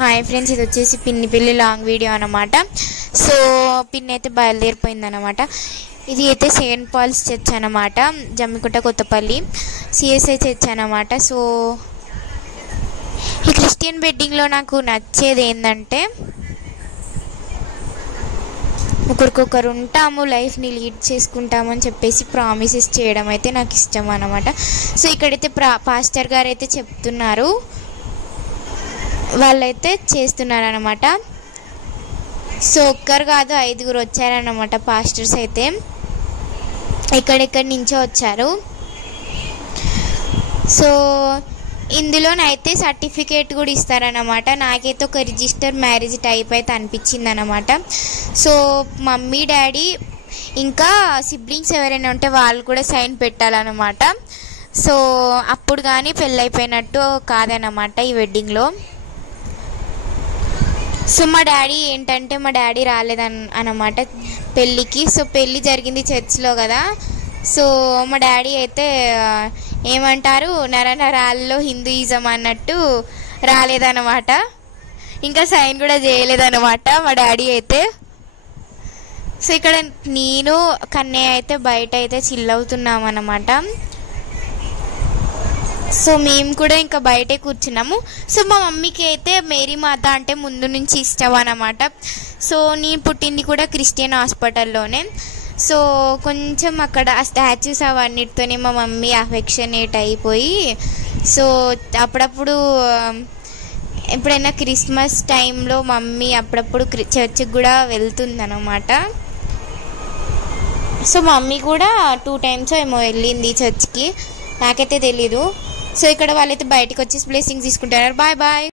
Hi friends, ఇది వచ్చేసి పిన్ని పెళ్ళి లాంగ్ వీడియో అనమాట. సో పిన్ని అయితే బయలుదేరిపోయిందనమాట. ఇది అయితే సెయింట్ పాల్స్ చర్చ్ అనమాట, జమ్మికుంట కొత్తపల్లి సిఎస్ఐ చర్చ్ అనమాట. సో ఈ క్రిస్టియన్ వెడ్డింగ్లో నాకు నచ్చేది ఏంటంటే ఒకరికొకరు ఉంటాము, లైఫ్ని లీడ్ చేసుకుంటామని చెప్పేసి ప్రామిసెస్ చేయడం అయితే నాకు ఇష్టం అనమాట. సో ఇక్కడైతే పాస్టర్ గారు అయితే చెప్తున్నారు, వాళ్ళైతే చేస్తున్నారనమాట. సో ఒక్కరు కాదు 5 వచ్చారనమాట పాస్టర్స్ అయితే, ఎక్కడెక్కడి నుంచో వచ్చారు. సో ఇందులోనైతే సర్టిఫికేట్ కూడా ఇస్తారనమాట. నాకైతే ఒక రిజిస్టర్ మ్యారేజ్ టైప్ అయితే అనిపించింది అనమాట. సో మమ్మీ డాడీ ఇంకా సిబ్లింగ్స్ ఎవరైనా ఉంటే వాళ్ళు కూడా సైన్ పెట్టాలన్నమాట. సో అప్పుడు కానీ పెళ్ళైపోయినట్టు కాదనమాట ఈ వెడ్డింగ్లో. సో మా డాడీ ఏంటంటే మా డాడీ రాలేదన్నమాట పెళ్ళికి. సో పెళ్ళి జరిగింది చర్చ్లో కదా. సో మా డాడీ అయితే ఏమంటారు, నరనరాల్లో హిందూయిజం అన్నట్టు రాలేదన్నమాట, ఇంకా సైన్ కూడా చేయలేదన్నమాట మా డాడీ అయితే. సో ఇక్కడ నేను కన్నయ్య అయితే బయట అయితే చిల్ అవుతున్నాం అన్నమాట. సో మేము కూడా ఇంకా బయటే కూర్చున్నాము. సో మా మమ్మీకి అయితే మేరీ మాత అంటే ముందు నుంచి ఇష్టం అన్నమాట. సో నేను పుట్టింది కూడా క్రిస్టియన్ హాస్పిటల్లోనే. సో కొంచెం అక్కడ ఆ స్టాచ్యూస్ అవన్నిటితోనే మా మమ్మీ అఫెక్షనేట్ అయిపోయి, సో అప్పుడప్పుడు ఎప్పుడైనా క్రిస్మస్ టైంలో మమ్మీ అప్పుడప్పుడు చర్చ్కి కూడా వెళ్తుందన్నమాట. సో మమ్మీ కూడా 2 times ఏమో వెళ్ళింది చర్చ్కి, నాకైతే తెలీదు. సో ఇక్కడ వాళ్ళైతే బయటకు వచ్చేసి బ్లెస్సింగ్స్ తీసుకుంటున్నారు. Bye bye.